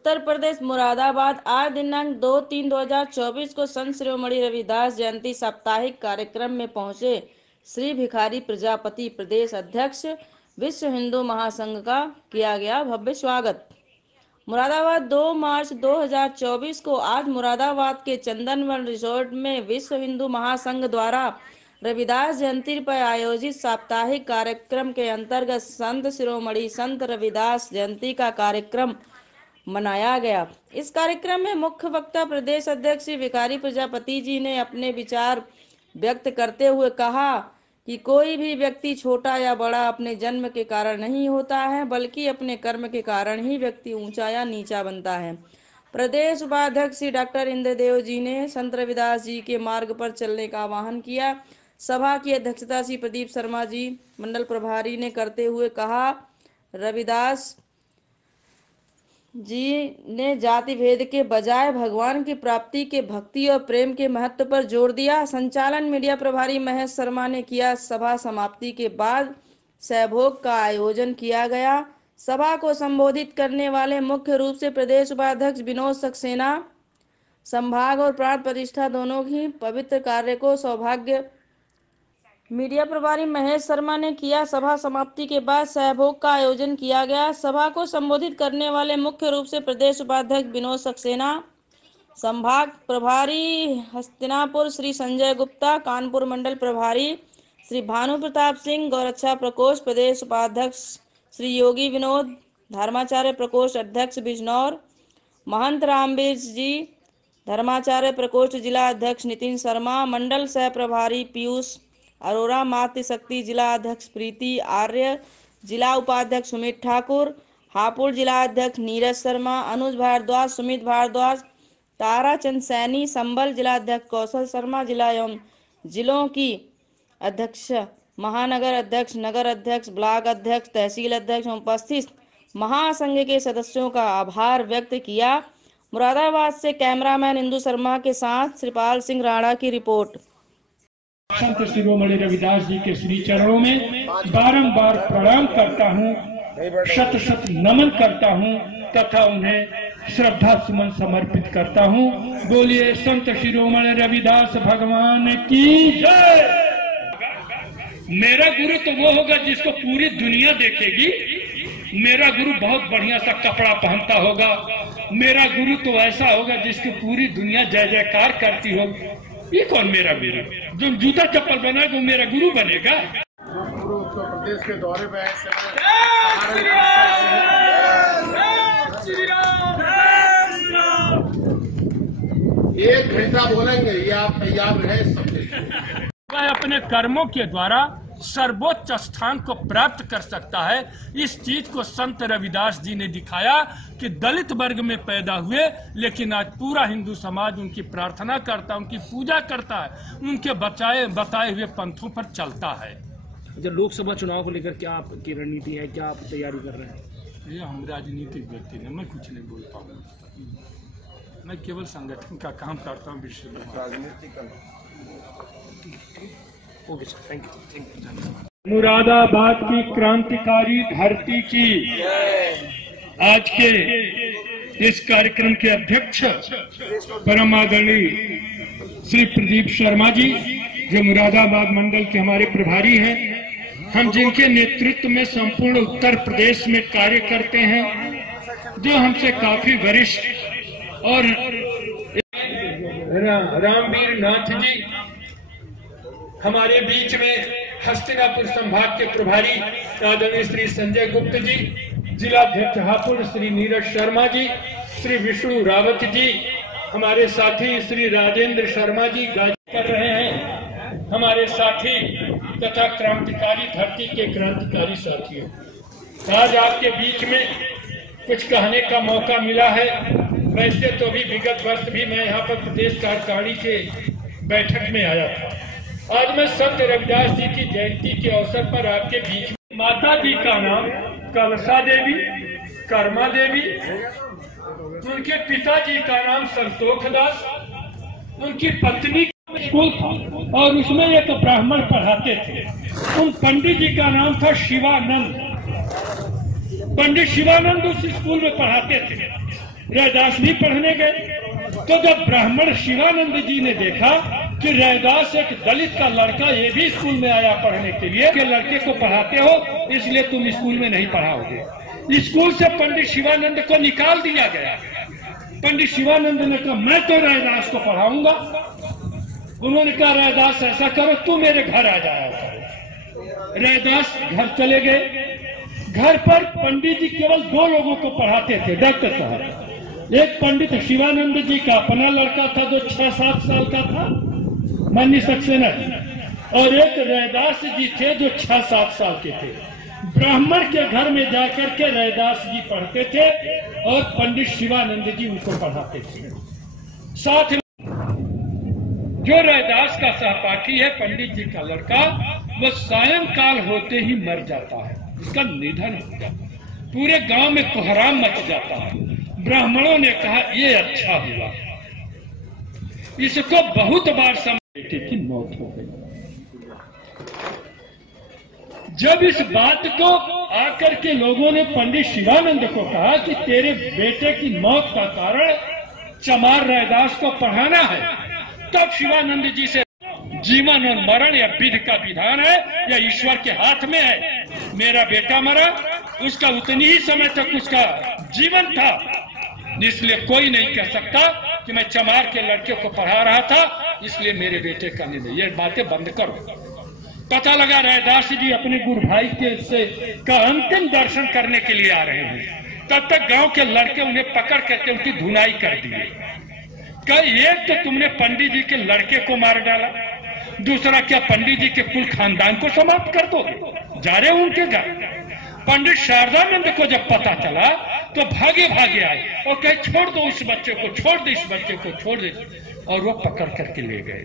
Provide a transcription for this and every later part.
उत्तर प्रदेश मुरादाबाद आज दिनांक 2/3/2024 को संत शिरोमणि रविदास जयंती साप्ताहिक कार्यक्रम में पहुंचे श्री भिखारी प्रजापति प्रदेश अध्यक्ष विश्व हिंदू महासंघ का किया गया भव्य स्वागत। मुरादाबाद 2 मार्च 2024 को आज मुरादाबाद के चंदनवन रिसोर्ट में विश्व हिंदू महासंघ द्वारा रविदास जयंती पर आयोजित साप्ताहिक कार्यक्रम के अंतर्गत संत शिरोमणि संत रविदास जयंती का कार्यक्रम मनाया गया। इस कार्यक्रम में मुख्य वक्ता प्रदेश अध्यक्ष श्री भिखारी प्रजापति जी ने अपने विचार व्यक्त करते हुए कहा कि कोई भी व्यक्ति छोटा या बड़ा अपने जन्म के कारण नहीं होता है, बल्कि अपने कर्म के कारण ही व्यक्ति ऊंचा या नीचा बनता है। प्रदेश उपाध्यक्ष श्री डॉक्टर इंद्रदेव जी ने संत रविदास जी के मार्ग पर चलने का आह्वान किया। सभा की अध्यक्षता श्री प्रदीप शर्मा जी मंडल प्रभारी ने करते हुए कहा, रविदास जी ने जाति भेद के बजाय भगवान की प्राप्ति के भक्ति और प्रेम के महत्व पर जोर दिया। संचालन मीडिया प्रभारी महेश शर्मा ने किया। सभा समाप्ति के बाद सहभोग का आयोजन किया गया। सभा को संबोधित करने वाले मुख्य रूप से प्रदेश उपाध्यक्ष विनोद सक्सेना, संभाग और प्राण प्रतिष्ठा दोनों ही पवित्र कार्य को सौभाग्य मीडिया प्रभारी महेश शर्मा ने किया। सभा समाप्ति के बाद सहभोग का आयोजन किया गया। सभा को संबोधित करने वाले मुख्य रूप से प्रदेश उपाध्यक्ष विनोद सक्सेना, संभाग प्रभारी हस्तिनापुर श्री संजय गुप्ता, कानपुर मंडल प्रभारी श्री भानु प्रताप सिंह, गौरक्षा प्रकोष्ठ प्रदेश उपाध्यक्ष श्री योगी विनोद, धर्माचार्य प्रकोष्ठ अध्यक्ष बिजनौर, महंत रामवीर जी, धर्माचार्य प्रकोष्ठ जिला अध्यक्ष नितिन शर्मा, मंडल सह प्रभारी पीयूष अरोरा, मातृशक्ति जिला अध्यक्ष प्रीति आर्य, जिला उपाध्यक्ष सुमित ठाकुर, हापुड़ जिला अध्यक्ष नीरज शर्मा, अनुज भारद्वाज, सुमित भारद्वाज, ताराचंद सैनी, संबल जिला अध्यक्ष कौशल शर्मा, जिला एवं जिलों की अध्यक्ष, महानगर अध्यक्ष, नगर अध्यक्ष, ब्लॉक अध्यक्ष, तहसील अध्यक्ष उपस्थित महासंघ के सदस्यों का आभार व्यक्त किया। मुरादाबाद से कैमरामैन इंदु शर्मा के साथ श्रीपाल सिंह राणा की रिपोर्ट। संत शिरोमणि रविदास जी के श्री चरणों में बारंबार प्रणाम करता हूँ, शत शत नमन करता हूँ तथा उन्हें श्रद्धा सुमन समर्पित करता हूँ। बोलिए संत शिरोमणि रविदास भगवान की जय। मेरा गुरु तो वो होगा जिसको पूरी दुनिया देखेगी। मेरा गुरु बहुत बढ़िया सा कपड़ा पहनता होगा। मेरा गुरु तो ऐसा होगा जिसकी पूरी दुनिया जय जयकार करती होगी। ये कौन मेरा गुरु? जो जूता चप्पल बनाएगा वो मेरा गुरु बनेगा? गुरु उत्तर प्रदेश के दौरे पे एक घंटा बोलेंगे, ये आप तैयार रहे सब। वह अपने कर्मों के द्वारा सर्वोच्च स्थान को प्राप्त कर सकता है। इस चीज को संत रविदास जी ने दिखाया कि दलित वर्ग में पैदा हुए, लेकिन आज पूरा हिंदू समाज उनकी प्रार्थना करता है, उनकी पूजा करता है, उनके बताए हुए पंथों पर चलता है। जब लोकसभा चुनाव को लेकर क्या आपकी रणनीति है, क्या आप तैयारी कर रहे हैं? ये हम राजनीतिक व्यक्ति हैं, मैं कुछ नहीं बोल पाऊंगा। मैं केवल संगठन का काम करता हूँ। Okay sir, thank you. Moradabad की क्रांतिकारी धरती की आज के इस कार्यक्रम के अध्यक्ष परम आदरणीय श्री प्रदीप शर्मा जी, जो मुरादाबाद मंडल के हमारे प्रभारी हैं, हम जिनके नेतृत्व में संपूर्ण उत्तर प्रदेश में कार्य करते हैं, जो हमसे काफी वरिष्ठ, और रामवीर नाथ जी हमारे बीच में, हस्तिनापुर संभाग के प्रभारी आदरणीय श्री संजय गुप्त जी, जिला अध्यक्ष हापुड़ श्री नीरज शर्मा जी, श्री विष्णु रावत जी, हमारे साथी श्री राजेंद्र शर्मा जी गाजी कर रहे हैं, हमारे साथी तथा क्रांतिकारी धरती के क्रांतिकारी साथियों। आज आपके बीच में कुछ कहने का मौका मिला है। वैसे तो भी विगत वर्ष भी मैं यहाँ पर प्रदेश कार्यकारिणी के बैठक में आया था। आज मैं संत रविदास जी की जयंती के अवसर पर आपके बीच में, माता जी का नाम कलसा देवी, कर्मा देवी, उनके पिताजी का नाम संतोख दास, उनकी पत्नी स्कूल था और उसमें एक ब्राह्मण पढ़ाते थे। उन पंडित जी का नाम था शिवानंद। पंडित शिवानंद उस स्कूल में पढ़ाते थे। रैदास नहीं पढ़ने गए। तो जब ब्राह्मण शिवानंद जी ने देखा कि रैदास एक दलित का लड़का ये भी स्कूल में आया पढ़ने के लिए, कि लड़के को पढ़ाते हो इसलिए तुम स्कूल में नहीं पढ़ाओगे, स्कूल से पंडित शिवानंद को निकाल दिया गया। पंडित शिवानंद ने कहा मैं तो रैदास को पढ़ाऊंगा। उन्होंने कहा रैदास ऐसा करो तू मेरे घर आ जाया करो। रैदास घर चले गए। घर पर पंडित जी केवल 2 लोगों को पढ़ाते थे डॉक्टर साहब। एक पंडित शिवानंद जी का अपना लड़का था जो 6-7 साल का था, माननीय सक्सेना, और एक रैदास जी थे जो 6-7 साल के थे। ब्राह्मण के घर में जाकर के रैदास जी पढ़ते थे और पंडित शिवानंद जी उनको पढ़ाते थे। साथ जो रैदास का सहपाठी है पंडित जी का लड़का, वो सायंकाल होते ही मर जाता है, उसका निधन हो जाता है। पूरे गांव में कोहराम मच जाता है। ब्राह्मणों ने कहा ये अच्छा हुआ, इसको बहुत बार बेटे की मौत हो गई। जब इस बात को आकर के लोगों ने पंडित शिवानंद को कहा कि तेरे बेटे की मौत का कारण चमार रैदास को पढ़ाना है, तब शिवानंद जी से जीवन और मरण या विधि का विधान है या ईश्वर के हाथ में है। मेरा बेटा मरा, उसका उतनी ही समय तक उसका जीवन था, इसलिए कोई नहीं कह सकता कि मैं चमार के लड़के को पढ़ा रहा था इसलिए मेरे बेटे का निधन। ये बातें बंद करो। पता लगा रैदास जी अपने गुरु भाई के का अंतिम दर्शन करने के लिए आ रहे हैं। तब तक गांव के लड़के उन्हें पकड़ करके उनकी धुनाई कर दिए। कई एक तो तुमने पंडित जी के लड़के को मार डाला, दूसरा क्या पंडित जी के कुल खानदान को समाप्त कर दोगे? जा रहे उनके घर। पंडित शारदानंद को जब पता चला तो भागे भागे आए और कहे छोड़ दो इस बच्चे को, छोड़ दे इस बच्चे को, छोड़ दे, और वो पकड़ करके ले गए।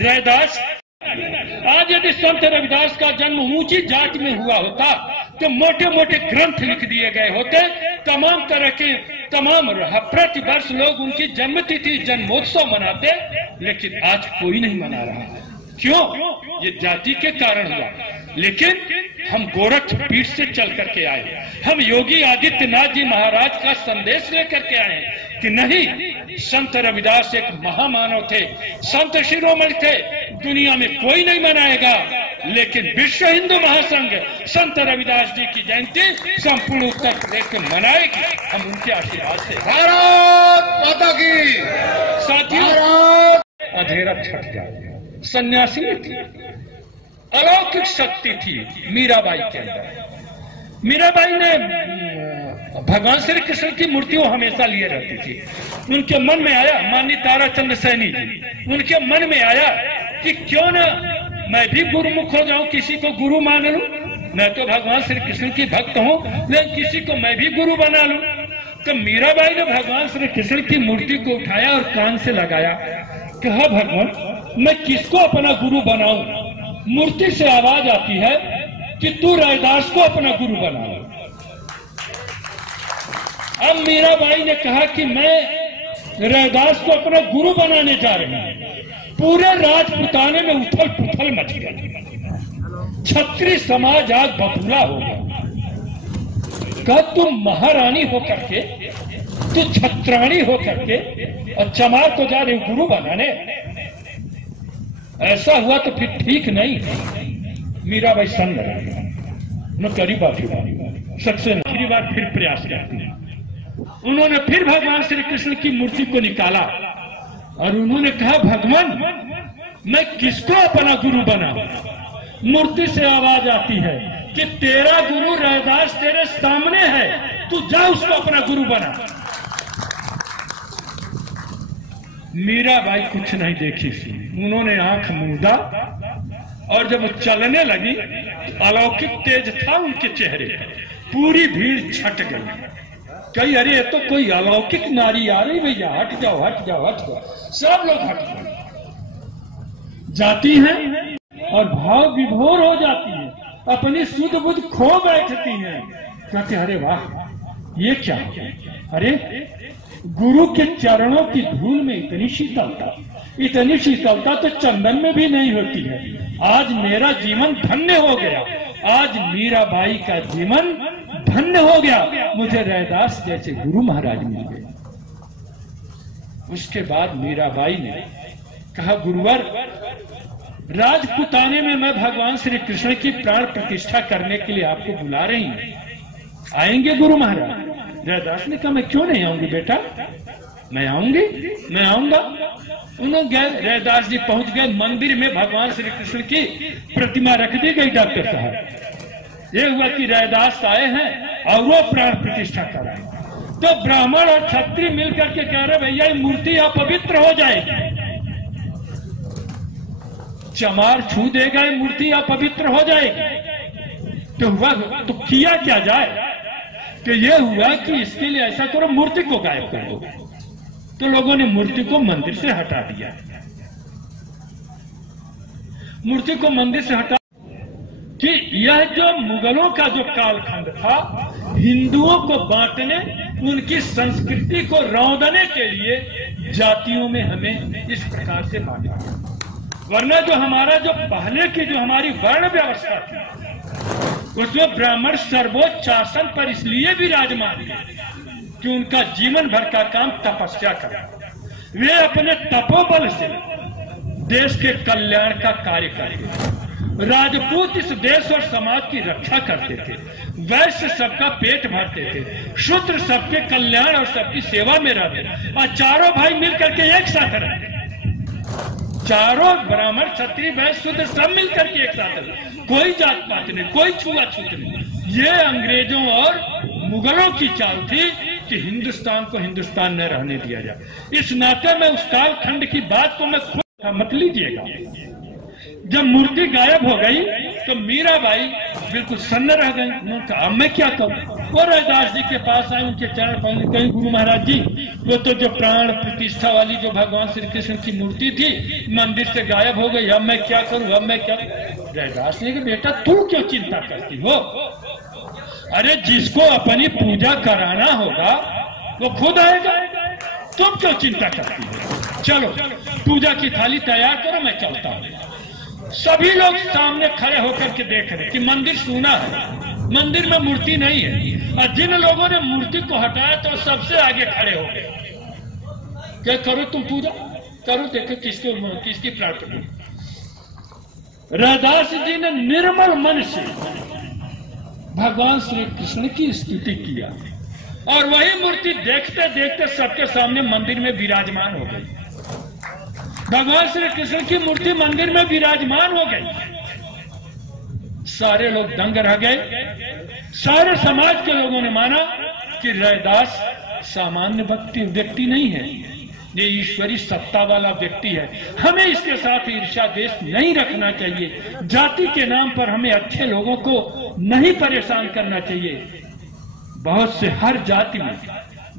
रैदास आज यदि संत रविदास का जन्म ऊंची जात में हुआ होता तो मोटे मोटे ग्रंथ लिख दिए गए होते, तमाम तरह के प्रति वर्ष लोग उनकी जन्मतिथि जन्मोत्सव मनाते, लेकिन आज कोई नहीं मना रहा है। क्यों? ये जाति के कारण हुआ। लेकिन हम गोरख पीठ से चल करके आए, हम योगी आदित्यनाथ जी महाराज का संदेश लेकर के आए कि नहीं, संत रविदास एक महामानव थे, संत शिरोमणि थे, दुनिया में कोई नहीं मनाएगा, लेकिन विश्व हिंदू महासंघ संत रविदास जी की जयंती संपूर्ण उत्तर प्रदेश में मनाएगी। हम उनके आशीर्वाद से। भारत माता की। साथियों, अंधेरा छट जाएगा। सन्यासी थी, अलौकिक शक्ति थी मीराबाई के अंदर। मीराबाई ने भगवान श्री कृष्ण की मूर्ति वो हमेशा लिए रहती थी। उनके मन में आया, माननीय ताराचंद सैनी जी, उनके मन में आया कि क्यों ना मैं भी गुरुमुख हो जाऊं, किसी को गुरु मान लूं। मैं तो भगवान श्री कृष्ण की भक्त हूं, लेकिन किसी को मैं भी गुरु बना लूं। तो मीराबाई ने भगवान श्री कृष्ण की मूर्ति को उठाया और कान से लगाया, कहा भगवान मैं किसको अपना गुरु बनाऊं? मूर्ति से आवाज आती है कि तू रैदास को अपना गुरु बना ले। अब मीराबाई ने कहा कि मैं रैदास को अपना गुरु बनाने जा रही हूं। पूरे राजपुताने में उथल पुथल मच गया, क्षत्रिय समाज आज बबूला हो गया। कहा तुम महारानी होकर के, तू छत्राणी होकर के और चमार को जा रही गुरु बनाने, ऐसा हुआ तो फिर ठीक नहीं। मीराबाई संग न करी बात सबसे आखिरी बार फिर प्रयास करती है। उन्होंने फिर भगवान श्री कृष्ण की मूर्ति को निकाला और उन्होंने कहा भगवान मैं किसको अपना गुरु बना? मूर्ति से आवाज आती है कि तेरा गुरु रैदास तेरे सामने है, तू जा उसको अपना गुरु बना। मीराबाई कुछ नहीं देखी थी, उन्होंने आंख मूंदा और जब चलने लगी अलौकिक तेज था उनके चेहरे पर। पूरी भीड़ छट गई, कही अरे ये तो कोई अलौकिक नारी आ रही, भैया हट जाओ हट जाओ हट जाओ। सब लोग हट गए, जाती हैं और भाव विभोर हो जाती है, अपनी सुध बुध खो बैठती हैं। कहते अरे वाह ये क्या, अरे गुरु के चरणों की धूल में इतनी शीतलता तो चंदन में भी नहीं होती है। आज मेरा जीवन धन्य हो गया, आज मीराबाई का जीवन धन्य हो गया, मुझे रैदास जैसे गुरु महाराज मिल गए। उसके बाद मीराबाई ने कहा, गुरुवर, राजपुताने में मैं भगवान श्री कृष्ण की प्राण प्रतिष्ठा करने के लिए आपको बुला रही हूं, आएंगे गुरु महाराज? रैदास ने कहा, मैं क्यों नहीं आऊंगी बेटा, मैं आऊंगी, मैं आऊंगा। उन्होंने गए, रैदास जी पहुंच गए मंदिर में, भगवान श्री कृष्ण की प्रतिमा रख दी गई। डॉक्टर साहब, ये हुआ कि रैदास आए हैं और वो प्राण प्रतिष्ठा कराए, तो ब्राह्मण और क्षत्रिय मिलकर के कह रहे, भैया ये मूर्ति अपवित्र हो जाएगी, चमार छू देगा, ये मूर्ति अपवित्र हो जाएगी। तो हुआ, तो किया क्या जाए? कि ये हुआ कि इसके लिए ऐसा करो, मूर्ति को गायब कर दो। तो लोगों ने मूर्ति को मंदिर से हटा दिया, मूर्ति को मंदिर से हटा कि यह जो मुगलों का जो कालखंड था, हिंदुओं को बांटने, उनकी संस्कृति को रौंदने के लिए जातियों में हमें इस प्रकार से बांटा। वरना जो हमारा जो पहले की जो हमारी वर्ण व्यवस्था थी, उसमें ब्राह्मण सर्वोच्च आसन पर इसलिए विराजमान थे कि उनका जीवन भर का काम तपस्या करना। वे अपने तपोबल से देश के कल्याण का कार्य करते। राजपूत इस देश और समाज की रक्षा करते थे, वैश्य सबका पेट भरते थे, शूद्र सबके कल्याण और सबकी सेवा में रहते, और चारों भाई मिलकर के एक साथ रहते। चारों ब्राह्मण, क्षत्रिय, वैश्य, शूद्र सब मिलकर के एक साथ रहते, कोई जात पात नहीं, कोई छुआछूत नहीं। ये अंग्रेजों और मुगलों की चाल थी कि हिंदुस्तान को हिंदुस्तान न रहने दिया जाए। इस नाते में उस कालखंड की बात को मैं खुद मत लीजिएगा। जब मूर्ति गायब हो गई तो मीराबाई बिल्कुल सन्न रह गई। उन्होंने कहा, अब मैं क्या करूं? वो रैदास जी के पास आए, उनके चरण पकड़, कहीं गुरु महाराज जी, वो तो जो प्राण प्रतिष्ठा वाली जो भगवान श्री कृष्ण की मूर्ति थी मंदिर से गायब हो गई, अब मैं क्या करूं, अब मैं क्या? रैदास ने कहा, बेटा तू क्यों चिंता करती हो? अरे जिसको अपनी पूजा कराना होगा वो खुद आएगा, तुम क्यों चिंता करती हो? चलो पूजा की थाली तैयार करो, मैं चलता हूं। सभी लोग सामने खड़े होकर के देख रहे कि मंदिर सूना है, मंदिर में मूर्ति नहीं है, और जिन लोगों ने मूर्ति को हटाया तो सबसे आगे खड़े हो गए। क्या करो तुम पूजा करो, देखो किसकी प्रार्थना। रैदास जी ने निर्मल मन से भगवान श्री कृष्ण की स्तुति किया, और वही मूर्ति देखते देखते सबके सामने मंदिर में विराजमान हो गई। भगवान श्री कृष्ण की मूर्ति मंदिर में विराजमान हो गई। सारे लोग दंग रह गए। सारे समाज के लोगों ने माना कि रैदास सामान्य व्यक्ति नहीं है, ये ईश्वरी सत्ता वाला व्यक्ति है। हमें इसके साथ ईर्ष्या द्वेष नहीं रखना चाहिए, जाति के नाम पर हमें अच्छे लोगों को नहीं परेशान करना चाहिए। बहुत से हर जाति में,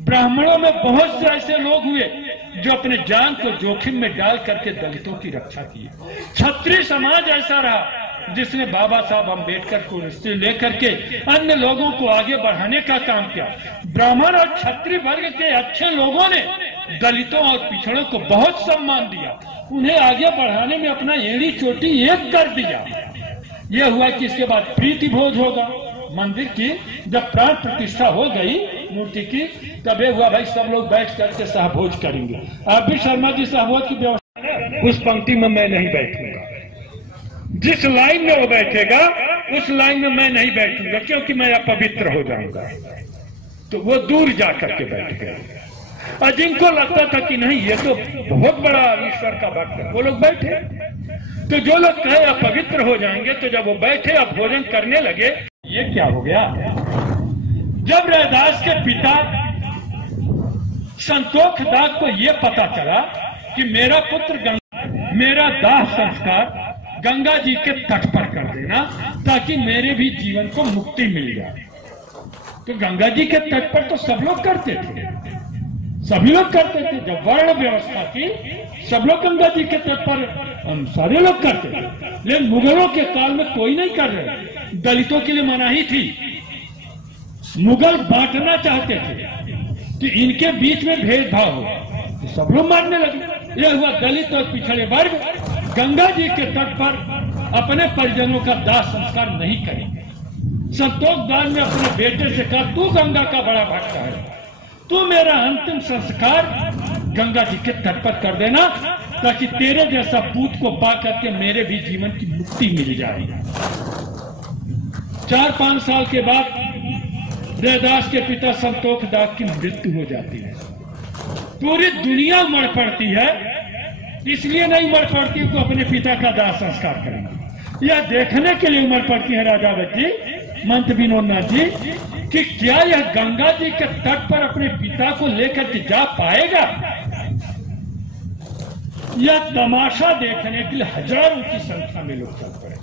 ब्राह्मणों में बहुत से ऐसे लोग हुए जो अपने जान को जोखिम में डाल करके दलितों की रक्षा की। क्षत्रिय समाज ऐसा रहा जिसने बाबा साहब अम्बेडकर को से लेकर के अन्य लोगों को आगे बढ़ाने का काम किया। ब्राह्मण और क्षत्रिय वर्ग के अच्छे लोगों ने दलितों और पिछड़ों को बहुत सम्मान दिया, उन्हें आगे बढ़ाने में अपना एड़ी चोटी एक कर दिया। यह हुआ कि इसके बाद प्रीति भोज होगा मंदिर की। जब प्राण प्रतिष्ठा हो गई मूर्ति की, तब हुआ भाई सब लोग बैठ करके सहभोज करेंगे। आप भी शर्मा जी सहभोज की व्यवस्था, उस पंक्ति में मैं नहीं बैठूंगा, जिस लाइन में वो बैठेगा उस लाइन में मैं नहीं बैठूंगा, क्योंकि मैं अपवित्र हो जाऊंगा। तो वो दूर जा करके बैठ गए, और जिनको लगता था कि नहीं ये तो बहुत बड़ा ईश्वर का भक्त है, वो लोग बैठे। तो जो लोग कहे अपवित्र हो जाएंगे, तो जब वो बैठे अब भोजन करने लगे, ये क्या हो गया? जब रैदास के पिता संतोष दास को ये पता चला कि मेरा पुत्र मेरा दाह संस्कार गंगा जी के तट पर कर देना ताकि मेरे भी जीवन को मुक्ति मिल जाए। तो गंगा जी के तट पर तो सब लोग करते थे, सभी लोग करते थे। जब वर्ण व्यवस्था थी सब लोग गंगा जी के तट पर हम सारे लोग करते थे, लेकिन मुगलों के काल में कोई नहीं कर रहे। दलितों के लिए मनाही थी। मुगल बांटना चाहते थे कि इनके बीच में भेदभाव हो, तो सब लोग मानने लगे। यह हुआ दलित और पिछड़े वर्ग गंगा जी के तट पर अपने परिजनों का दाह संस्कार नहीं करेंगे। संतोष दास ने अपने बेटे से कहा, तू गंगा का बड़ा भक्त है, तू मेरा अंतिम संस्कार गंगा जी के तट पर कर देना, ताकि तेरे जैसा पूत को पा करके मेरे भी जीवन की मुक्ति मिल जाए। 4-5 साल के बाद रैदास के पिता संतोष दास की मृत्यु हो जाती है। पूरी दुनिया उमड़ पड़ती है, इसलिए नहीं उमड़ पड़ती को अपने पिता का दाह संस्कार करेंगे, यह देखने के लिए उमड़ पड़ती है राजावत जी, मंत्र विनोद नाथ जी, कि क्या यह गंगा जी के तट पर अपने पिता को लेकर के जा पाएगा। यह तमाशा देखने के लिए हजारों की संख्या में लोग चल पड़े,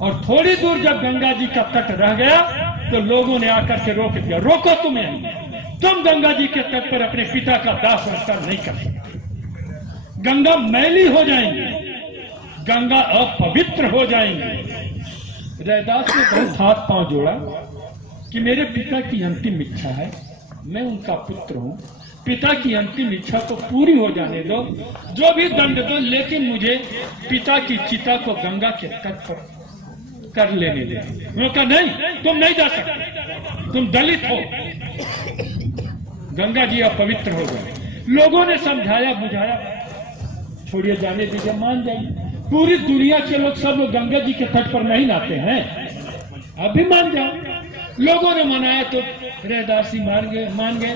और थोड़ी दूर जब गंगा जी का तट रह गया तो लोगों ने आकर के रोक दिया, रोको तुम गंगा जी के तट पर अपने पिता का दाह संस्कार नहीं कर सकते, गंगा मैली हो जाएंगी, गंगा अपवित्र हो जाएंगी। रैदास ने बहुत हाथ पांव जोड़ा कि मेरे पिता की अंतिम इच्छा है, मैं उनका पुत्र हूं, पिता की अंतिम इच्छा तो पूरी हो जाने दो, जो भी दंड दो, लेकिन मुझे पिता की चिता को गंगा के तट पर कर लेने दे। उन्होंने कहा नहीं, तुम नहीं जा सकते, तुम दलित हो। गंगा जी अपवित्र हो गए। लोगों ने समझाया बुझाया, छोड़िए जाने दीजिए, मान जाइए। पूरी दुनिया के लोग सब लोग गंगा जी के तट पर नहीं नहाते हैं, अभी मान जाओ। लोगों ने मनाया तो रैदासी मान गए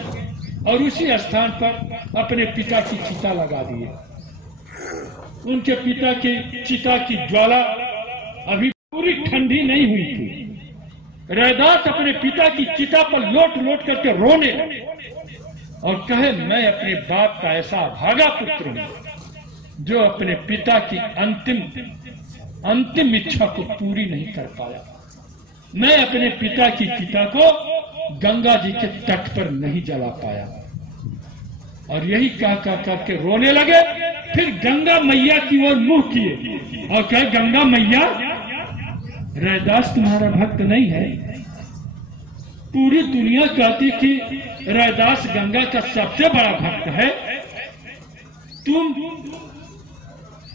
और उसी स्थान पर अपने पिता की चिता लगा दिए। उनके पिता की चिता की ज्वाला अभी पूरी ठंडी नहीं हुई थी। रैदास अपने पिता की चिता पर लोट लोट करके रोने लगे और कहे, मैं अपने बाप का ऐसा भागा पुत्र हूं जो अपने पिता की अंतिम इच्छा को पूरी नहीं कर पाया। मैं अपने पिता की चिता को गंगा जी के तट पर नहीं जला पाया। और यही कह करके रोने लगे। फिर गंगा मैया की ओर मुंह किए और कहे, गंगा मैया, रैदास तुम्हारा भक्त नहीं है। पूरी दुनिया कहती कि रैदास गंगा का सबसे बड़ा भक्त है। तुम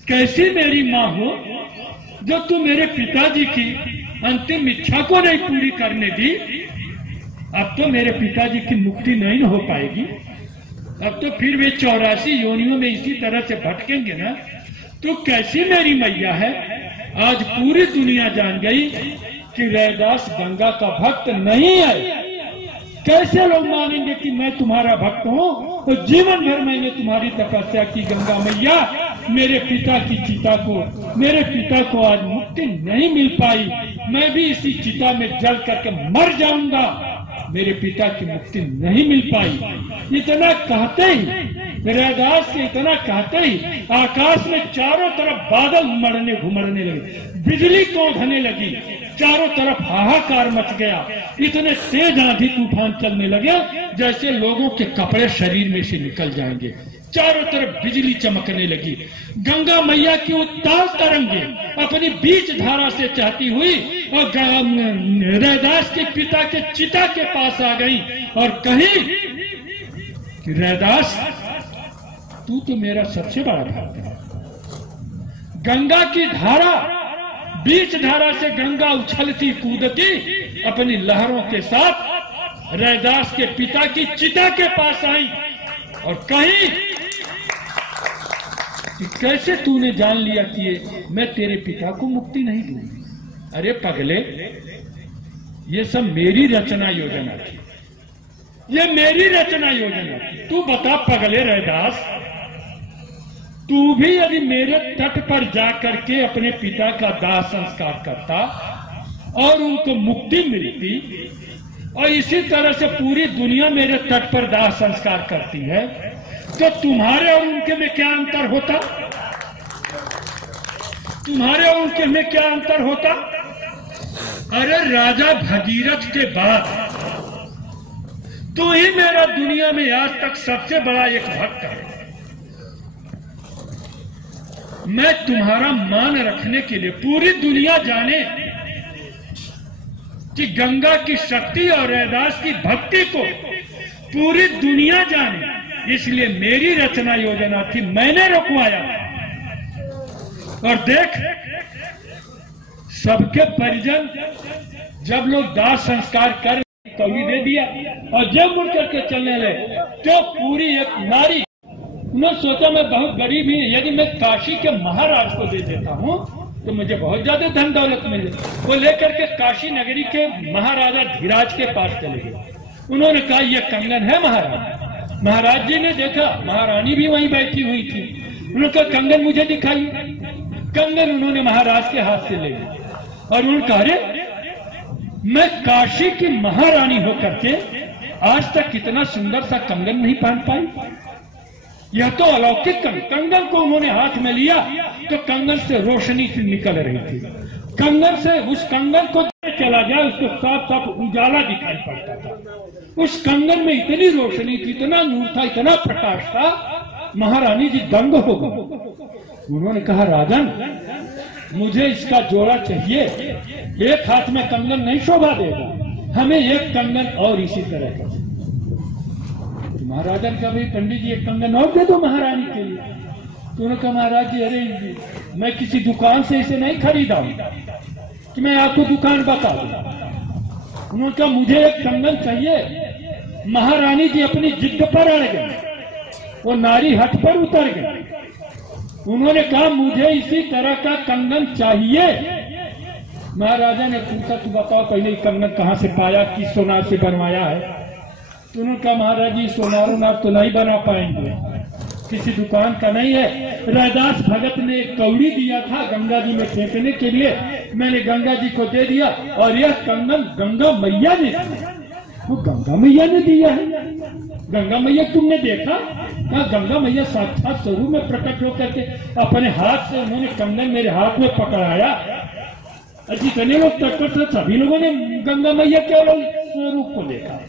कैसी मेरी मां हो जो तुम मेरे पिताजी की अंतिम इच्छा को नहीं पूरी करने दी। अब तो मेरे पिताजी की मुक्ति नहीं हो पाएगी, अब तो फिर वे 84 योनियों में इसी तरह से भटकेंगे ना। तो कैसी मेरी मैया है। आज पूरी दुनिया जान गई कि रैदास गंगा का भक्त नहीं है। कैसे लोग मानेंगे कि मैं तुम्हारा भक्त हूँ। तो जीवन भर मैंने तुम्हारी तपस्या की गंगा मैया, मेरे पिता की चिता को, मेरे पिता को आज मुक्ति नहीं मिल पाई। मैं भी इसी चिता में जल करके मर जाऊंगा, मेरे पिता की मुक्ति नहीं मिल पाई। इतना कहते ही, रैदास के इतना कहते ही आकाश में चारों तरफ बादल घुमड़ने लगे, बिजली कौंधने लगी, चारों तरफ हाहाकार मच गया। इतने तेज आंधी तूफान चलने लगे जैसे लोगों के कपड़े शरीर में से निकल जाएंगे। चारों तरफ बिजली चमकने लगी। गंगा मैया की उत्ताल तरंगे अपनी बीच धारा से चहती हुई और रैदास के पिता के चिता के पास आ गई और कही कि रैदास, तू तो मेरा सबसे बड़ा भक्त है। गंगा की धारा, बीच धारा से गंगा उछलती कूदती अपनी लहरों के साथ रैदास के पिता की चिता के पास आई और कही कि कैसे तूने जान लिया कि मैं तेरे पिता को मुक्ति नहीं दूंगी। अरे पगले, ये सब मेरी रचना योजना थी, ये मेरी रचना योजना थी। तू बता पगले रैदास, तू भी यदि मेरे तट पर जाकर के अपने पिता का दाह संस्कार करता और उनको मुक्ति मिलती, और इसी तरह से पूरी दुनिया मेरे तट पर दाह संस्कार करती है, तो तुम्हारे और उनके में क्या अंतर होता। तुम्हारे और उनके में क्या अंतर होता। अरे राजा भगीरथ के बाद तू ही मेरा दुनिया में आज तक सबसे बड़ा एक भक्त है। मैं तुम्हारा मान रखने के लिए, पूरी दुनिया जाने कि गंगा की शक्ति और रैदास की भक्ति को पूरी दुनिया जाने, इसलिए मेरी रचना योजना थी, मैंने रुकवाया। और देख, सबके परिजन जब लोग दाह संस्कार कर कौड़ी दे दिया और जब मुड़ करके चलने लगे तो पूरी एक नारी, उन्होंने सोचा मैं बहुत गरीब ही, यदि मैं काशी के महाराज को दे देता हूँ तो मुझे बहुत ज्यादा धन दौलत मिले। वो लेकर के काशी नगरी के महाराजा धीराज के पास चले गए। उन्होंने कहा ये कंगन है महाराज। महाराज जी ने देखा, महारानी भी वहीं बैठी हुई थी। उन्होंने कहा कंगन मुझे दिखाई। कंगन उन्होंने महाराज के हाथ से ले ली और उन्होंने कहा अरे मैं काशी की महारानी होकर के आज तक कितना सुंदर सा कंगन नहीं पहन पाई, यह तो अलौकिक कंगन को उन्होंने हाथ में लिया तो कंगन से रोशनी सी निकल रही थी। कंगन से उस कंगन को चला गया, उसको साफ साफ उजाला दिखाई पड़ता था। उस कंगन में इतनी रोशनी थी, इतना नूर था, इतना प्रकाश था, महारानी जी दंग हो गई। उन्होंने कहा राजन मुझे इसका जोड़ा चाहिए, एक हाथ में कंगन नहीं शोभा देगा, हमें एक कंगन और इसी तरह का। तो महाराजा ने कहा भाई पंडित जी एक कंगन और दे दो महारानी के लिए। तो उन्होंने कहा महाराज जी अरे मैं किसी दुकान से इसे नहीं खरीदा हूं कि मैं आपको दुकान बता दूं। उन्होंने कहा मुझे एक कंगन चाहिए। महारानी जी अपनी जिद पर अड़ गए, वो नारी हट पर उतर गए। उन्होंने कहा मुझे इसी तरह का कंगन चाहिए। महाराजा ने पूछा तू बताओ पहले कंगन कहाँ से पाया, किस सोनार से बनवाया है। तो उन्होंने कहा महाराज जी सोनारों नार तो नहीं बना पाएंगे, किसी दुकान का नहीं है। रैदास भगत ने एक कौड़ी दिया था गंगा जी में फेंकने के लिए, मैंने गंगा जी को दे दिया और यह कंगन गंगा मैया ने दिया। वो गंगा मैया ने दिया है। गंगा मैया तुमने देखा? कहा गंगा मैया साक्षात स्वरूप में प्रकट होकर के अपने हाथ से उन्होंने कंगन मेरे हाथ में पकड़ाया। जितने लोग तटस्थ थे सभी लोगों ने गंगा मैया के स्वरूप को देखा।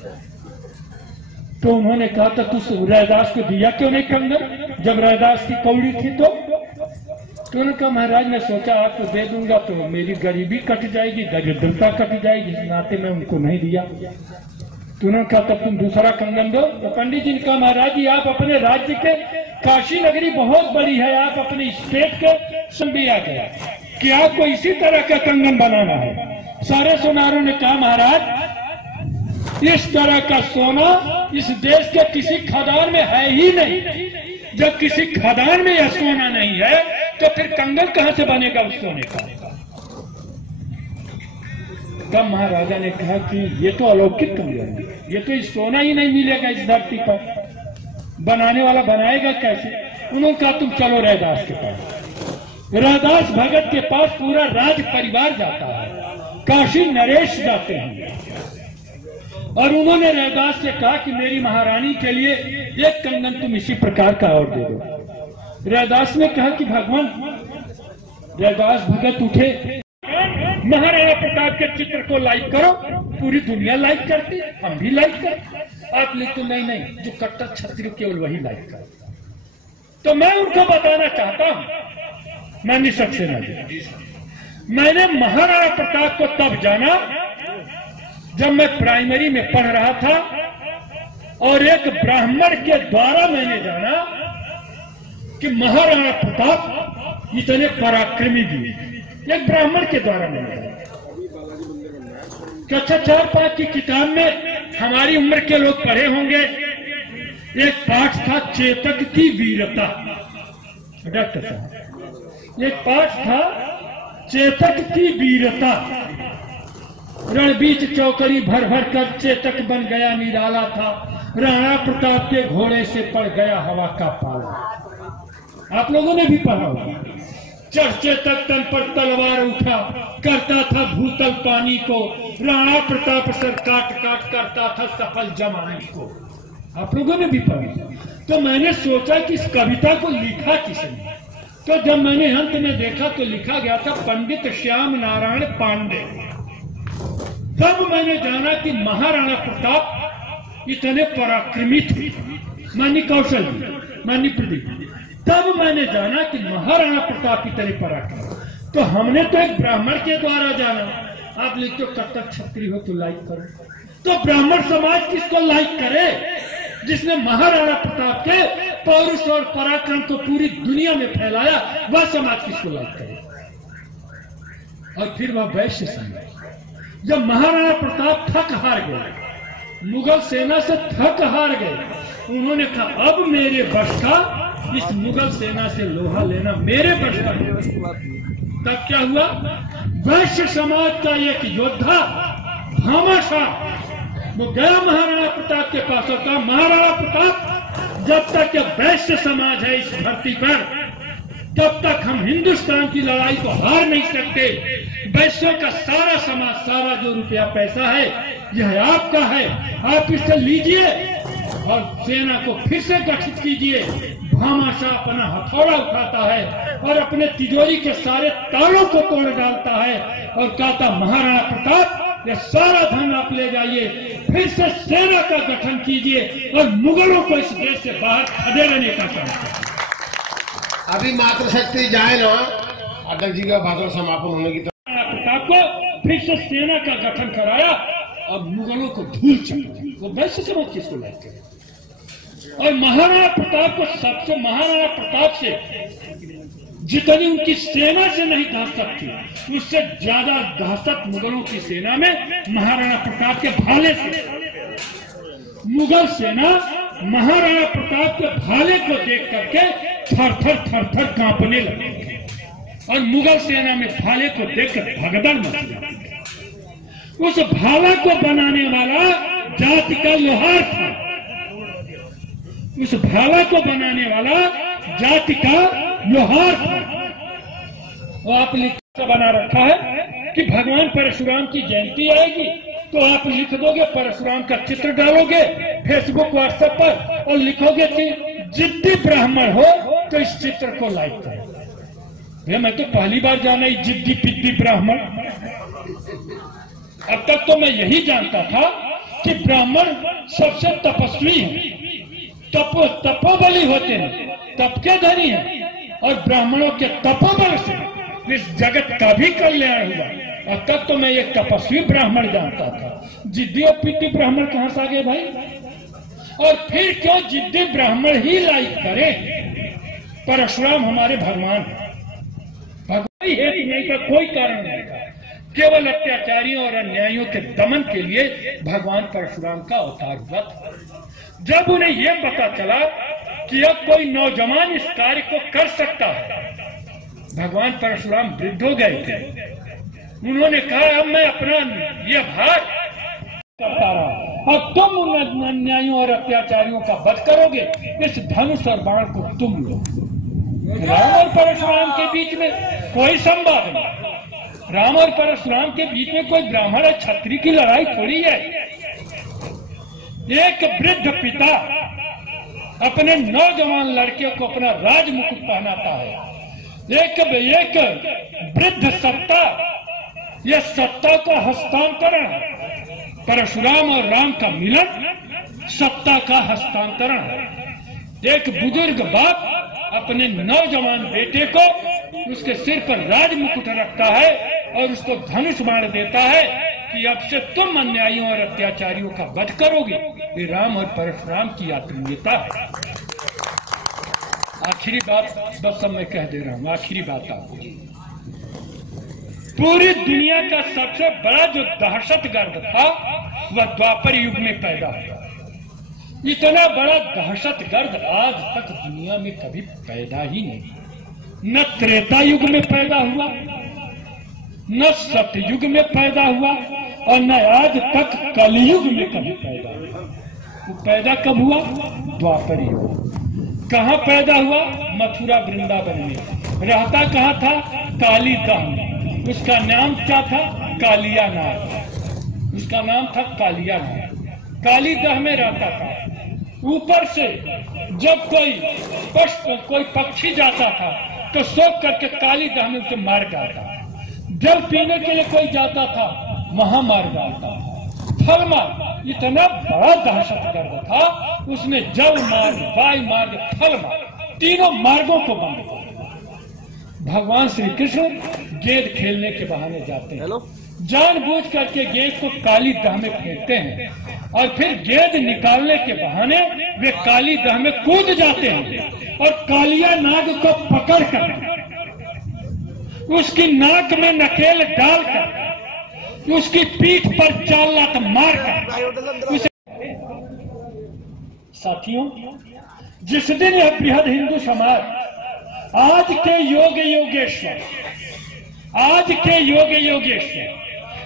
तो उन्होंने कहा था तू रैदास को दिया क्यों नहीं कंगन, जब रैदास की कौड़ी थी तो उन्होंने कहा महाराज मैं सोचा आपको दे दूंगा तो मेरी गरीबी कट जाएगी, दरिद्रता कट जाएगी, इस नाते में उनको नहीं दिया। तो उन्होंने कहा तब तुम दूसरा कंगन दो। तो पंडित जी ने कहा महाराज जी आप अपने राज्य के, काशी नगरी बहुत बड़ी है, आप अपने स्टेट के संभी आ गया कि आपको इसी तरह का कंगन बनाना है। सारे सोनारों ने कहा महाराज इस तरह का सोना इस देश के किसी खदान में है ही नहीं। जब किसी खदान में यह सोना नहीं है तो फिर कंगन कहां से बनेगा उस सोने का। तब महाराजा ने कहा कि ये तो अलौकिक कंगन है, ये तो इस सोना ही नहीं मिलेगा इस धरती पर, बनाने वाला बनाएगा कैसे। उन्होंने कहा तुम चलो रैदास के पास। रैदास भगत के पास पूरा राज परिवार जाता है, काशी नरेश जाते हैं और उन्होंने रैदास से कहा कि मेरी महारानी के लिए एक कंगन तुम इसी प्रकार का और दे दो। रैदास ने कहा कि भगवान, रैदास भगत उठे, महाराणा प्रताप के चित्र को लाइक करो, पूरी दुनिया लाइक करती, हम भी लाइक करते। आप लिखते नहीं, जो कट्टर क्षत्रिय केवल वही लाइक करते। तो मैं उनको बताना चाहता हूं, मैं निशक से न, मैंने महाराणा प्रताप को तब जाना जब मैं प्राइमरी में पढ़ रहा था और एक ब्राह्मण के द्वारा मैंने जाना कि महाराणा प्रताप इतने पराक्रमी भी। एक ब्राह्मण के द्वारा मैंने कक्षा 4-5 की किताब में हमारी उम्र के लोग पढ़े होंगे, एक पाठ था चेतक की वीरता। डॉक्टर साहब एक पाठ था चेतक की वीरता। रणबीच चौकड़ी भर भर कर चेतक बन गया निराला था, राणा प्रताप के घोड़े से पड़ गया हवा का पाला। आप लोगों ने भी पढ़ा होगा। चढ़ चेतक तन पर तलवार उठा, करता था भूतल पानी को, राणा प्रताप सर काट काट करता था सफल जमाने को। आप लोगों ने भी पढ़ा। तो मैंने सोचा कि इस कविता को लिखा किसने। तो जब मैंने अंत में देखा तो लिखा गया था पंडित श्याम नारायण पांडे। तब मैंने जाना कि महाराणा प्रताप इतने पराक्रमी थे, मानी कौशल मानी प्रदीप। तब मैंने जाना कि महाराणा प्रताप इतने पराक्रमी। तो हमने तो एक ब्राह्मण के द्वारा जाना। आप लिखते हो कट्टर क्षत्रिय हो तो लाइक करो। तो ब्राह्मण समाज किसको लाइक करे? जिसने महाराणा प्रताप के पौरुष और पराक्रम को पूरी दुनिया में फैलाया, वह समाज किसको लाइक करे? और फिर वह वैश्य समाज, जब महाराणा प्रताप थक हार गए, मुगल सेना से थक हार गए, उन्होंने कहा अब मेरे बस का इस मुगल सेना से लोहा लेना मेरे बस का नहीं। तब क्या हुआ? वैश्य समाज का एक योद्धा भामाशाह वो गया महाराणा प्रताप के पास और कहा, महाराणा प्रताप, जब तक यह वैश्य समाज है इस धरती पर, तब तक हम हिंदुस्तान की लड़ाई को हार नहीं सकते। वैश्यों का सारा समाज, सारा जो रुपया पैसा है, यह आपका है, आप इसे लीजिए और सेना को फिर से गठित कीजिए। भामाशाह अपना हथौड़ा उठाता है और अपने तिजोरी के सारे तालों को तोड़ डालता है और कहता, महाराणा प्रताप, यह सारा धन आप ले जाइए, फिर से सेना का गठन कीजिए और मुगलों को इस देश से बाहर खदेड़ने का काम कीजिए। अभी मातृशक्ति जाए ना, अध्यक्ष जी का भाषण समापन होने की महाराणा प्रताप को फिर से सेना का गठन कराया और मुगलों को धूल चढ़ाया। वो वैश्य समाज किसको लाते हैं? और महाराणा प्रताप को सबसे, महाराणा प्रताप से जितनी उनकी सेना से नहीं दहशत थी, उससे ज्यादा दहशत मुगलों की सेना में महाराणा प्रताप के भाले से। मुगल सेना महाराणा प्रताप के भाले को देख करके थर थर कांपने लगी और मुगल सेना में भाले को देखकर भगदड़ मच गई। उस भाला को बनाने वाला जाति का लोहार था। उस भाला को बनाने वाला जाति का लोहार था। वो आप लिख बना रखा है कि भगवान परशुराम की जयंती आएगी तो आप लिख दोगे, परशुराम का चित्र डालोगे फेसबुक व्हाट्सएप पर और लिखोगे कि जिद्दी ब्राह्मण हो तो इस चित्र को लाइक करो। भैया मैं तो पहली बार जाना ही जिद्दी पिद्दी ब्राह्मण। अब तक तो मैं यही जानता था कि ब्राह्मण सबसे तपस्वी है, तपोबली होते हैं, तप के धनी है और ब्राह्मणों के तपोबल से इस जगत का भी कल्याण हुआ। और तब तो मैं एक तपस्वी ब्राह्मण जानता था। जिद्दी और पिद्दी ब्राह्मण कहां से आ गए भाई? और फिर क्यों जिद्दी ब्राह्मण ही लाइक करे? परशुराम हमारे भगवान, भगवान ही है, नहीं का कोई कारण नहीं था। केवल अत्याचारियों और अन्यायियों के दमन के लिए भगवान परशुराम का अवतार हुआ था। जब उन्हें यह पता चला कि अब कोई नौजवान इस कार्य को कर सकता है, भगवान परशुराम वृद्ध हो गए थे। उन्होंने कहा अब मैं अपना यह भार करता रहा, अब तुम उन अन्यायियों और अत्याचारियों का वध करोगे, इस धनुष और बाण को तुम लो। राम और परशुराम के बीच में कोई संवाद नहीं। राम और परशुराम के बीच में कोई ब्राह्मण और क्षत्रिय की लड़ाई थोड़ी है। एक वृद्ध पिता अपने नौजवान लड़के को अपना राज मुकुट पहनाता है। एक वृद्ध सत्ता, यह सत्ता का हस्तांतरण, परशुराम और राम का मिलन सत्ता का हस्तांतरण है। एक बुजुर्ग बाप अपने नौजवान बेटे को उसके सिर पर राज मुकुट रखता है और उसको धनुष बाण देता है कि अब से तुम अन्यायियों और अत्याचारियों का वध करोगे। ये राम और परशुराम की आत्मीयता है। आखिरी बात बस सब मैं कह दे रहा हूं, आखिरी बात आपको, पूरी दुनिया का सबसे बड़ा जो दहशतगर्द था वह द्वापर युग में पैदा हुआ। इतना बड़ा दहशतगर्द आज तक दुनिया में कभी पैदा ही नहीं। न त्रेता युग में पैदा हुआ, न सतयुग में पैदा हुआ और न आज तक कलयुग में कभी पैदा हुआ। वो पैदा कब हुआ? द्वापर युग। कहाँ पैदा हुआ? मथुरा वृंदावन में। रहता कहाँ था? कालीदह में। उसका नाम क्या था? कालिया नाग। उसका नाम था कालिया नाग। कालीदह में रहता था। ऊपर से जब कोई पक्षी जाता था तो सोख करके कालीदह में उसे मार डालता। जल पीने के लिए कोई जाता था वहां मार डालता। थल मार इतना बड़ा दहशतगर्द था, उसने जल मार्ग, वायु मार्ग, थल मार्ग, तीनों मार्गों को बंद कर। भगवान श्री कृष्ण गेंद खेलने के बहाने जाते हैं, जानबूझ करके गेंद को कालीदह में फेंकते हैं और फिर गेंद निकालने के बहाने वे कालीदह में कूद जाते हैं और कालिया नाग को पकड़कर उसकी नाक में नकेल डालकर कि उसकी पीठ पर चाल लात मारकर उसे। साथियों, जिस दिन यह बृहद हिंदू समाज आज के योगेश्वर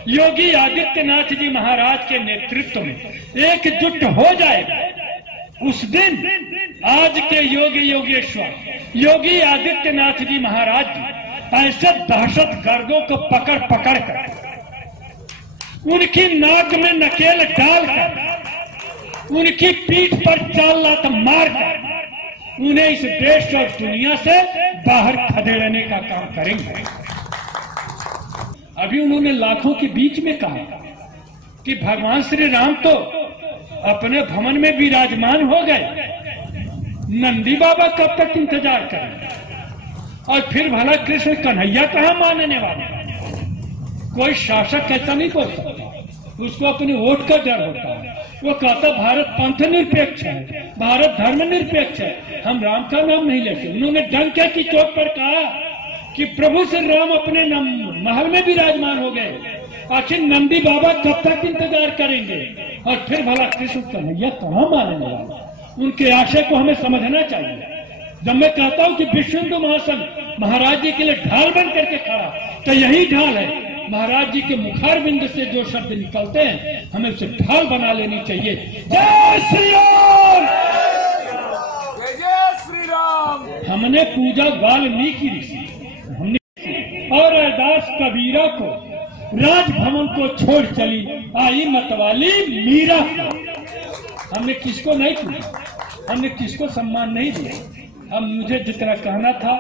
योगी आदित्यनाथ जी महाराज के नेतृत्व में एकजुट हो जाएगा, उस दिन आज के योगेश्वर योगी आदित्यनाथ जी महाराज जी ऐसे दहशत गर्दों को पकड़ कर उनकी नाक में नकेल डालकर उनकी पीठ पर चाल लात मारकर उन्हें इस देश और दुनिया से बाहर खदेड़ने का काम करेंगे। अभी उन्होंने लाखों के बीच में कहा कि भगवान श्री राम तो अपने भवन में विराजमान हो गए, नंदी बाबा कब तक इंतजार करें, और फिर भला कृष्ण कन्हैया कहाँ मानने वाले। कोई शासक ऐसा नहीं बोल सकता, उसको अपने वोट का डर होता है। वो कहता भारत पंथ निरपेक्ष है, भारत धर्म निरपेक्ष है, हम राम का नाम नहीं लेते। उन्होंने डंके की चोट पर कहा कि प्रभु श्री राम अपने महल में विराजमान हो गए, आखिर नंदी बाबा कब तक इंतजार करेंगे, और फिर भला कृष्ण कन्हैया कहाँ मानने वाले। उनके आशय को हमें समझना चाहिए। जब मैं कहता हूँ कि विश्व हिंदू महासंघ महाराज जी के लिए ढाल बन करके खड़ा, तो यही ढाल है। महाराज जी के मुखार बिंद से जो शब्द निकलते हैं हमें उसे ढाल बना लेनी चाहिए। जय श्री राम, जय श्री राम। हमने पूजा वाल्मीकि ऋषि और रैदास कबीरा को, राजभवन को छोड़ चली आई मतवाली मीरा को। हमने किसको नहीं पूछा, हमने किसको सम्मान नहीं दिया। अब मुझे जितना कहना था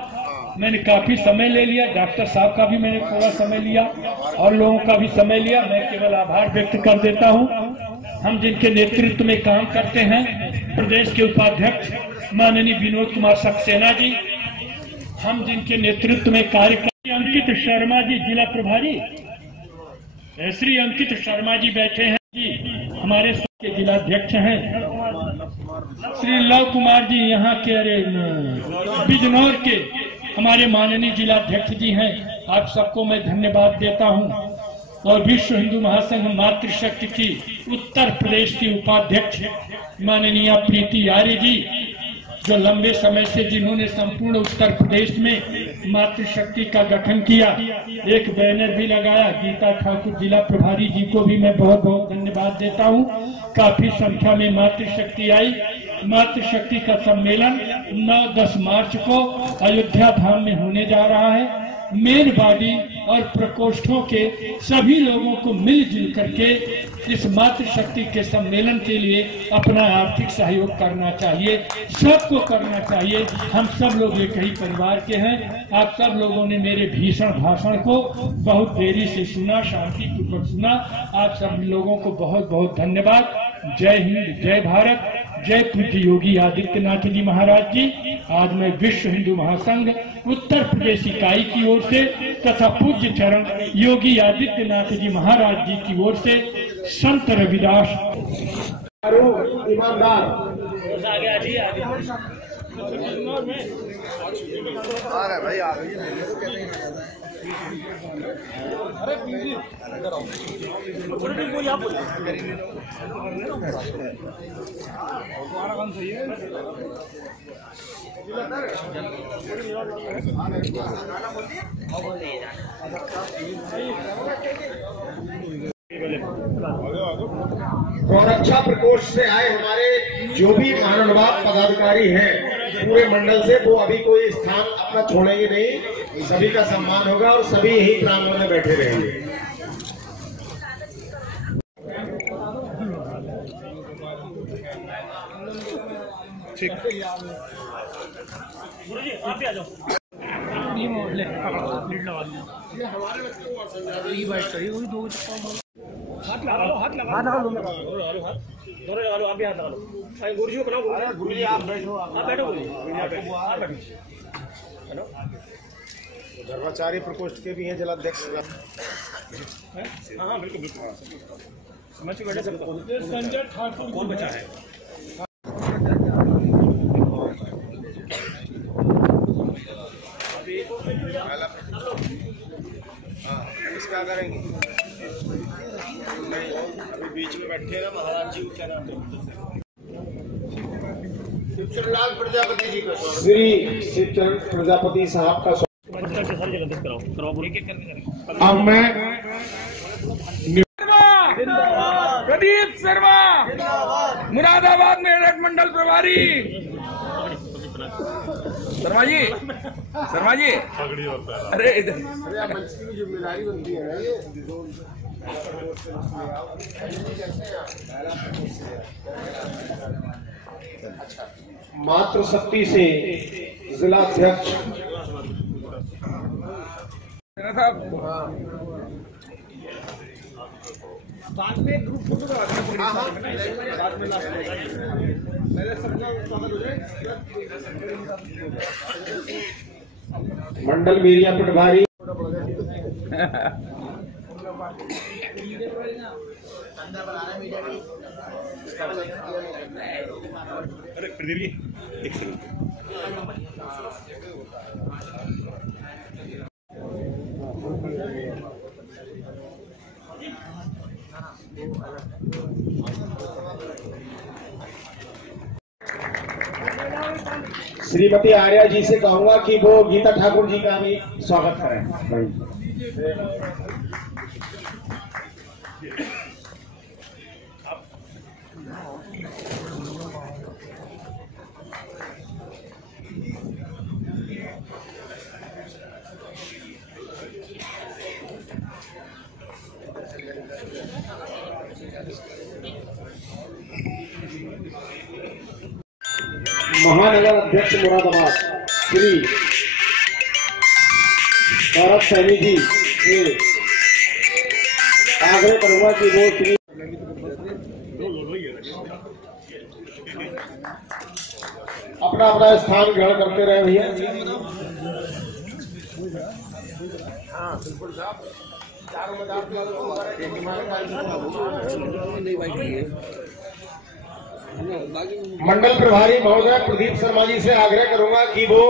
मैंने काफी समय ले लिया, डॉक्टर साहब का भी मैंने थोड़ा समय लिया और लोगों का भी समय लिया। मैं केवल आभार व्यक्त कर देता हूं। हम जिनके नेतृत्व में काम करते हैं, प्रदेश के उपाध्यक्ष माननीय विनोद कुमार सक्सेना जी, हम जिनके नेतृत्व में कार्य करते, अंकित शर्मा जी जिला प्रभारी, श्री अंकित शर्मा जी बैठे हैं जी, हमारे के जिलाध्यक्ष हैं, श्री लव कुमार जी यहाँ के बिजनौर के हमारे माननीय जिलाध्यक्ष जी हैं। आप सबको मैं धन्यवाद देता हूं। और विश्व हिंदू महासंघ मातृशक्ति की उत्तर प्रदेश की उपाध्यक्ष माननीय प्रीति आर्य जी, जो लंबे समय से जिन्होंने संपूर्ण उत्तर प्रदेश में मातृशक्ति का गठन किया, एक बैनर भी लगाया। गीता ठाकुर जिला प्रभारी जी को भी मैं बहुत बहुत धन्यवाद देता हूं। काफी संख्या में मातृशक्ति आई। मातृशक्ति का सम्मेलन 9-10 मार्च को अयोध्या धाम में होने जा रहा है। मेन बॉडी और प्रकोष्ठों के सभी लोगों को मिलजुल करके इस मातृशक्ति के सम्मेलन के लिए अपना आर्थिक सहयोग करना चाहिए, सबको करना चाहिए। हम सब लोग एक ही परिवार के हैं। आप सब लोगों ने मेरे भीषण भाषण को बहुत देरी से सुना, शांतिपूर्वक सुना। आप सब लोगों को बहुत बहुत धन्यवाद। जय हिंद, जय भारत, जय पूज्य योगी आदित्यनाथ जी महाराज जी। आज मैं विश्व हिंदू महासंघ उत्तर प्रदेश इकाई की ओर से तथा पूज्य चरण योगी आदित्यनाथ जी महाराज जी की ओर से संत रविदास ईमानदार भाई आ गई। गौरक्षा प्रकोष्ठ से आए हमारे जो भी महानुभाव पदाधिकारी हैं पूरे मंडल से, वो अभी कोई स्थान अपना छोड़ेंगे नहीं। सभी का सम्मान होगा और सभी यही प्रांगण में बैठे रहेंगे। ठीक, गुरुजी आप भी आ जाओ। ये मोड़ले लीड लगा दिया। ये हमारे बच्चों को समझा ये बात करिए, वही दो हाथ लगा लो, हाथ लगा लो, हाथ दोनों लगा लो। आप भी हाथ लगा लो। गुरुजी को बनाओ। गुरुजी आप बैठो, आप बैठो, आप बैठो। हेलो, धर्माचार्य प्रकोष्ठ के भी हैं जिलाध्यक्ष। हाँ बिल्कुल बिल्कुल समझ के बैठे। संजय ठाकुर कौन बचा है? हाँ इसका करेंगे नहीं, अभी बीच में बैठे ना महाराज जी को क्या नाम है, शिवचरण प्रजापति जी का, श्री शिवचरण प्रजापति साहब का। अब मैं प्रदीप शर्मा मुरादाबाद मेरठ मंडल प्रभारी। शर्मा जी, शर्मा जी, अरे इधर जिम्मेदारी बनती है मातृशक्ति से जिला अध्यक्ष बाद में ग्रुप फोटो मंडल मीडिया प्रभारी श्रीमती आर्या जी से कहूंगा कि वो गीता ठाकुर जी का भी स्वागत करें। महानगर अध्यक्ष मुरादाबाद श्री गौरव सैनी जी से आग्रह करूंगा कि वो श्री अपना अपना स्थान ग्रहण करते रहे भैया। मंडल प्रभारी महोदय प्रदीप शर्मा जी से आग्रह करूंगा कि वो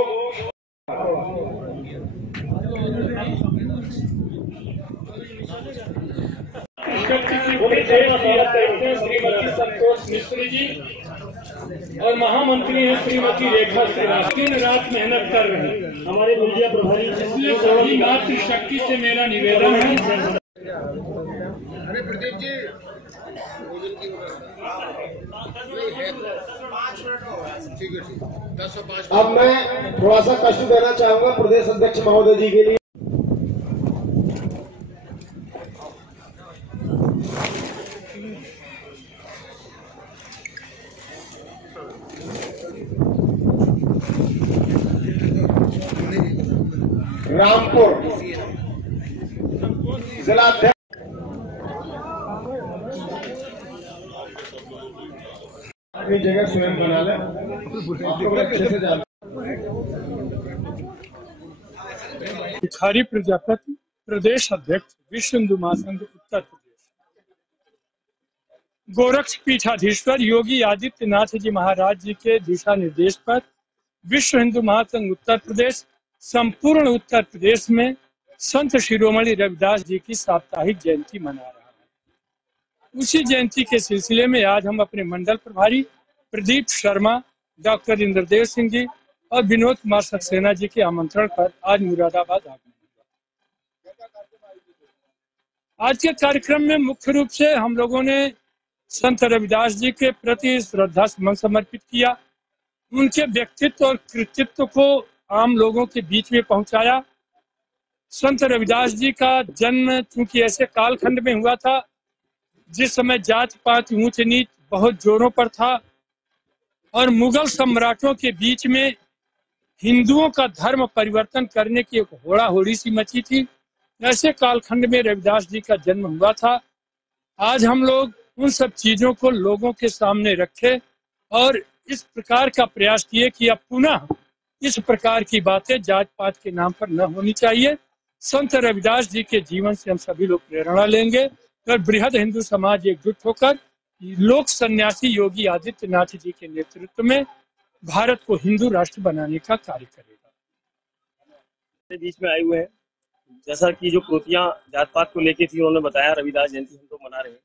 श्रीमती संतोष मिश्र जी और महामंत्री हैं श्रीमती रेखा श्रीवास्तव, दिन रात मेहनत कर रहे हैं हमारे मीडिया प्रभारी। इसलिए सभी मातृशक्ति से मेरा निवेदन है। अरे प्रदीप जी अब मैं थोड़ा सा कष्ट देना चाहूंगा प्रदेश अध्यक्ष महोदय जी के लिए। रामपुर जिला अध्यक्ष अपनी जगह स्वयं बना ले, आपको अच्छे से जान। भिखारी प्रजापति प्रदेश अध्यक्ष विश्व हिंदू महासंघ उत्तर प्रदेश। गोरक्ष पीठाधीश्वर योगी आदित्यनाथ जी महाराज जी के दिशा निर्देश पर विश्व हिंदू महासंघ उत्तर प्रदेश संपूर्ण उत्तर प्रदेश में संत शिरोमणि रविदास जी की साप्ताहिक जयंती मना रहा है। उसी जयंती के सिलसिले में आज हम अपने मंडल प्रभारी प्रदीप शर्मा, डॉक्टर इंद्रदेव सिंह जी और विनोद कुमार सक्सेना जी के आमंत्रण पर आज मुरादाबाद आ गए। आज के कार्यक्रम में मुख्य रूप से हम लोगों ने संत रविदास जी के प्रति श्रद्धा सुमन समर्पित किया, उनके व्यक्तित्व और कृतित्व को आम लोगों के बीच में पहुंचाया। संत रविदास जी का जन्म चूंकि ऐसे कालखंड में हुआ था जिस समय जात पात ऊंच नीच बहुत जोरों पर था और मुगल सम्राटों के बीच में हिंदुओं का धर्म परिवर्तन करने की एक होड़ा होड़ी सी मची थी, ऐसे कालखंड में रविदास जी का जन्म हुआ था। आज हम लोग उन सब चीजों को लोगों के सामने रखे और इस प्रकार का प्रयास किए कि अब पुनः इस प्रकार की बातें जात पात के नाम पर न होनी चाहिए। संत रविदास जी के जीवन से हम सभी लोग प्रेरणा लेंगे और बृहद हिंदू समाज एकजुट होकर लोक सन्यासी योगी आदित्यनाथ जी के नेतृत्व में भारत को हिंदू राष्ट्र बनाने का कार्य करेगा। बीच में आए हुए हैं जैसा कि जो कृतियां जात पात को लेके थी उन्होंने बताया, रविदास जयंती हम लोग मना रहे हैं,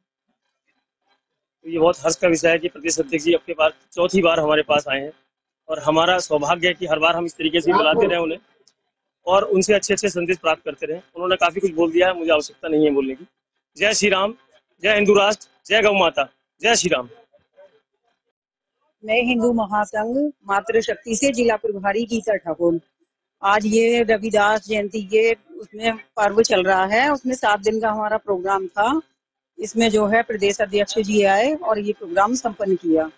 तो ये बहुत हर्ष का विषय है कि प्रदेश अध्यक्ष जी अपने बार चौथी बार हमारे पास आए हैं और हमारा सौभाग्य है कि हर बार हम इस तरीके से बुलाते रहे उन्हें और उनसे अच्छे अच्छे संदेश प्राप्त करते रहे। उन्होंने काफी कुछ बोल दिया है, मुझे आवश्यकता नहीं है बोलने की। जय श्री राम, जय हिंदू राष्ट्र, जय गौ माता, जय श्री राम। मैं हिंदू महासंघ मातृशक्ति से जिला प्रभारी गीता ठाकुर। आज ये रविदास जयंती के उसमें पर्व चल रहा है, उसमें 7 दिन का हमारा प्रोग्राम था। इसमें जो है प्रदेश अध्यक्ष जी आए और ये प्रोग्राम संपन्न किया।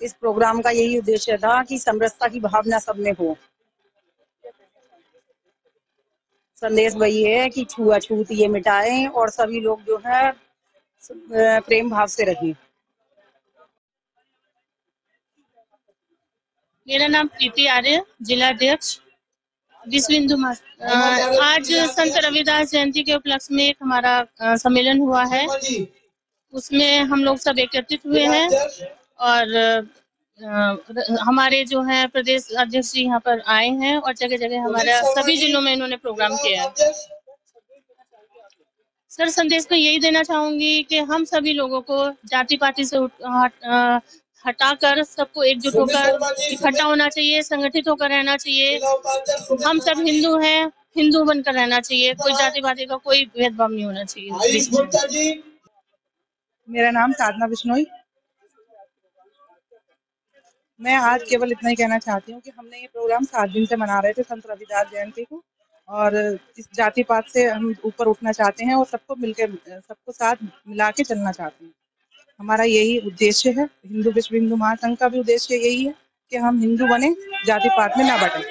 इस प्रोग्राम का यही उद्देश्य था कि समरसता की भावना सब में हो। संदेश वही है कि छुआछूत ये मिटाएं और सभी लोग जो है प्रेम भाव से रहें। मेरा नाम प्रीति आर्य, जिला अध्यक्ष विश्व हिंदू आज संत रविदास जयंती के उपलक्ष्य में एक हमारा सम्मेलन हुआ है। उसमें हम लोग सब एकत्रित हुए हैं और हमारे जो है प्रदेश अध्यक्ष जी यहाँ पर आए हैं और जगह जगह हमारे सभी जिलों में इन्होंने प्रोग्राम किया है। सर, संदेश में यही देना चाहूंगी कि हम सभी लोगों को जाति पाति से हटाकर सबको एकजुट होकर इकट्ठा होना चाहिए, संगठित होकर रहना चाहिए। हम सब हिंदू हैं, हिंदू बनकर रहना चाहिए, कोई जाति पाति का कोई भेदभाव नहीं होना चाहिए। मेरा नाम साधना बिश्नोई। मैं आज केवल इतना ही कहना चाहती हूँ कि हमने ये प्रोग्राम 7 दिन से मना रहे थे संत रविदास जयंती को, और इस जाति पात से हम ऊपर उठना चाहते हैं और सबको मिलकर सबको साथ मिला के चलना चाहते हैं। हमारा यही उद्देश्य है। हिंदू विश्व हिंदू महासंघ का भी उद्देश्य यही है कि हम हिंदू बने, जाति पात में ना बटे।